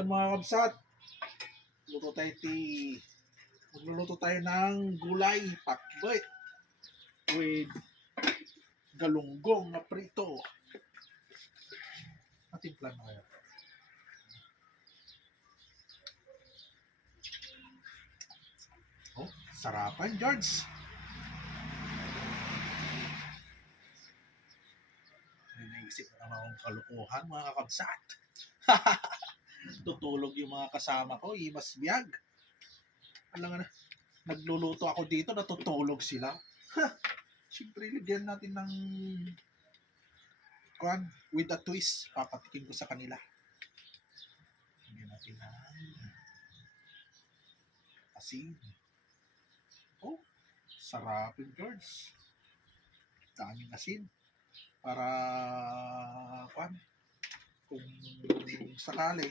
mga kabsat. Luto tayo ti... Magluluto tayo ng gulay, pakbay. With galunggong na prito. Matimpla na kaya. Oh, sarapan, George. May naisip na naman kalukuhan, mga kakabsat. Tutulog yung mga kasama ko, imas biyag. Alam nga na, nagluluto ako dito, natutulog sila. Ha! Siyempre, ligyan natin ng kuan, with a twist. Papatikin ko sa kanila. Lagyan natin ng asin. Oh, sarapin, George. Daming asin. Para, kuan, kung sakali,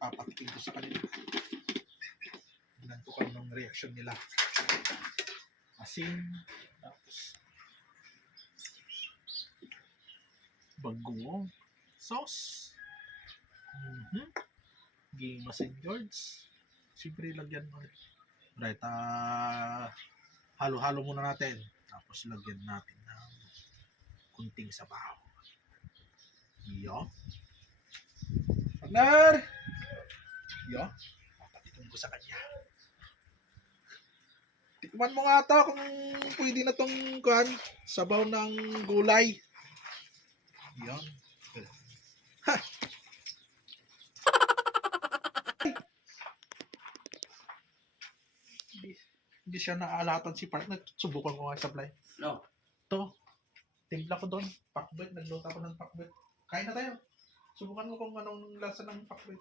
papatikin ko sa kanila. Tignan ko kung anong reaction nila. Asin, tapos bagoong sauce. Mm-hmm. Game St. George. Siyempre, lagyan mo. Right, ah, halo-halo muna natin. Tapos lagyan natin ng kunting sabaw. Yo. Partner! Yo. Papatikin ko sa kanya. Tikman mo nga to kung pwede na tong kuhan, sabaw ng gulay. Yan. Ha! Hindi, hindi siya naaalatan si partner. Subukan ko nga supply. No. To. Timpla ko doon. Pakbet. Nagluto ako ng pakbet. Kain na tayo. Subukan ko kung anong lasa ng pakbet.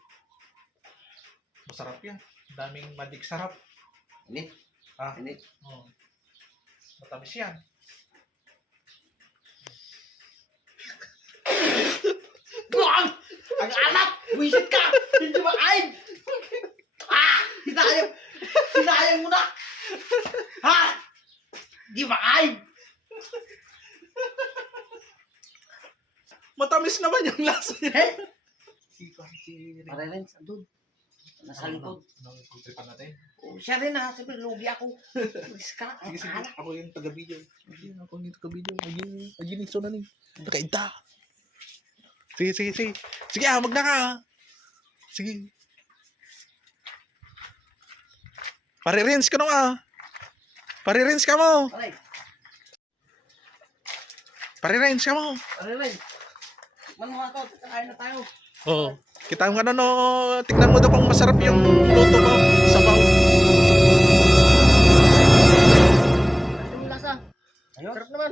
Masarap yan. Daming madik sarap. Init. Ah. Init. Oh. Matamis yan. Buang! Ang alat! Wisit ka! Hindi ba kain? Ah! Hinayang! Hinayang mo na! Ha? Di ba kain? Matamis naman yung lasa niya. Eh? Si, si, Pare rin, andun. Nasa likod. Nang pagtripan natin. Oh, siya rin ha. Siyempre, lugi ako. Wisit ka. Ang Sige, sige. alat. Ako yung taga-video. Ayun, ako yung taga-video. Ayun, ayun yung sunan eh. Nakainta. Sige, sige, sige. Sige, ah, mag na ka. ah. Sige. Pare-rinse ka nung ah. Pare-rinse ka mo. Pare, Pare-rinse ka mo. pare rin. Man mga to, kakain na tayo. Oo. Oh. Kita mo ka na no, tignan mo daw kung masarap yung luto mo. Sabaw. Ang lasa. Ano? Sarap naman.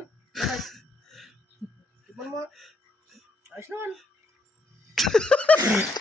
Tikman mo. Ayos naman.